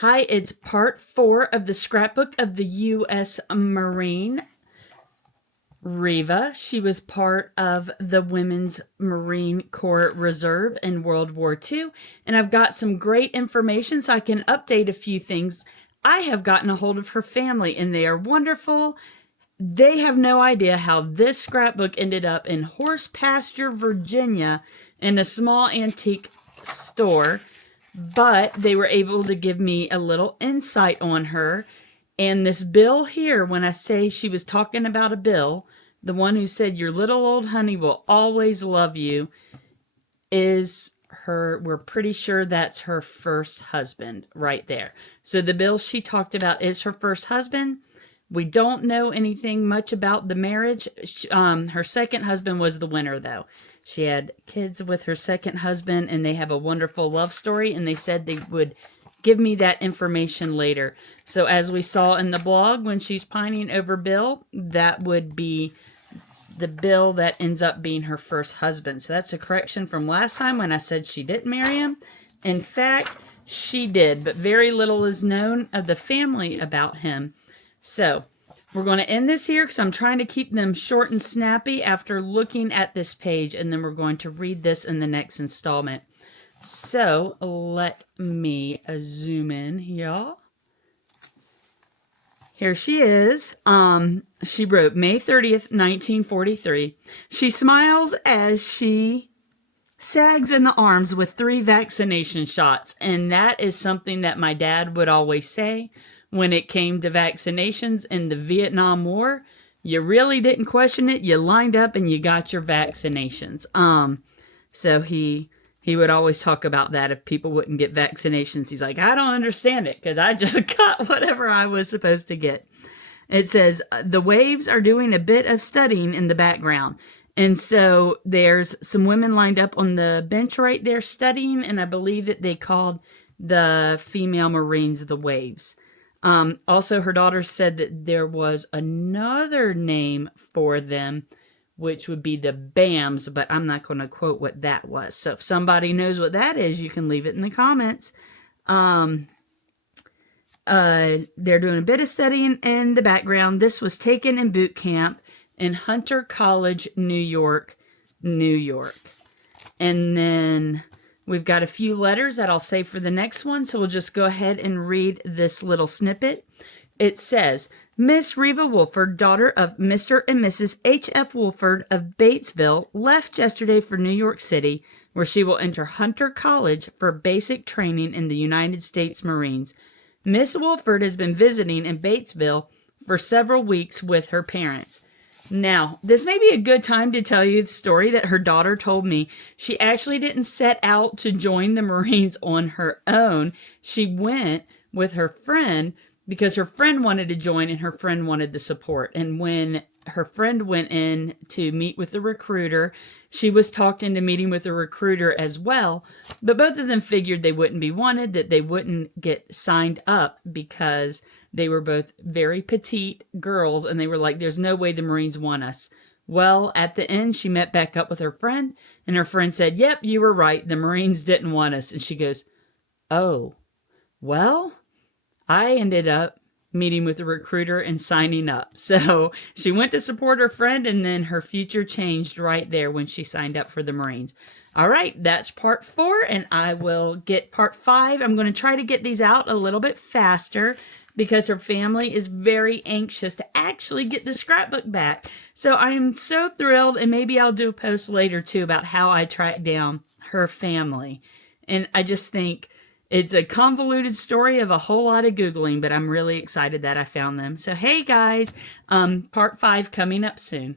Hi, it's part 4 of the scrapbook of the U.S. Marine, Reva. She was part of the Women's Marine Corps Reserve in World War II, and I've got some great information so I can update a few things. I have gotten a hold of her family, and they are wonderful. They have no idea how this scrapbook ended up in Horse Pasture, Virginia, in a small antique store. But they were able to give me a little insight on her. And this bill here, when I say she was talking about a bill, the one who said, "Your little old honey will always love you," is her, we're pretty sure that's her first husband right there. So the bill she talked about is her first husband. We don't know anything much about the marriage. Her second husband was the winner, though. She had kids with her second husband, and they have a wonderful love story, and they said they would give me that information later. So as we saw in the blog, when she's pining over Bill, that would be the Bill that ends up being her first husband. So that's a correction from last time when I said she didn't marry him. In fact, she did, but very little is known of the family about him. So we're going to end this here because I'm trying to keep them short and snappy after looking at this page, and then we're going to read this in the next installment. So let me zoom in here. Here she is. She wrote May 30th, 1943. She smiles as she sags in the arms with 3 vaccination shots, and that is something that my dad would always say. When it came to vaccinations in the Vietnam War, you really didn't question it. You lined up and you got your vaccinations. So he would always talk about that if people wouldn't get vaccinations. He's like, I don't understand it because I just got whatever I was supposed to get. It says, the waves are doing a bit of studying in the background. And so there's some women lined up on the bench right there studying, and I believe that they called the female Marines the Waves. Also, her daughter said that there was another name for them, which would be the BAMs, but I'm not going to quote what that was. So if somebody knows what that is, you can leave it in the comments. They're doing a bit of studying in the background. This was taken in boot camp in Hunter College, New York, New York. And then we've got a few letters that I'll save for the next one, so we'll just go ahead and read this little snippet. It says, Miss Reva Wolford, daughter of Mr. and Mrs. H.F. Wolford of Batesville, left yesterday for New York City, where she will enter Hunter College for basic training in the United States Marines. Miss Wolford has been visiting in Batesville for several weeks with her parents. Now, this may be a good time to tell you the story that her daughter told me. She actually didn't set out to join the Marines on her own. She went with her friend because her friend wanted to join and her friend wanted the support. And when her friend went in to meet with the recruiter, she was talked into meeting with the recruiter as well. But both of them figured they wouldn't be wanted, that they wouldn't get signed up because they were both very petite girls, and they were like, there's no way the Marines want us. Well, at the end, she met back up with her friend, and her friend said, yep, you were right. The Marines didn't want us. And she goes, oh, well, I ended up meeting with the recruiter and signing up. So she went to support her friend, and then her future changed right there when she signed up for the Marines. All right, that's part 4, and I will get part 5. I'm going to try to get these out a little bit faster because her family is very anxious to actually get the scrapbook back. So I am so thrilled, and maybe I'll do a post later too about how I tracked down her family. And I just think it's a convoluted story of a whole lot of Googling, but I'm really excited that I found them. So hey guys, part 5 coming up soon.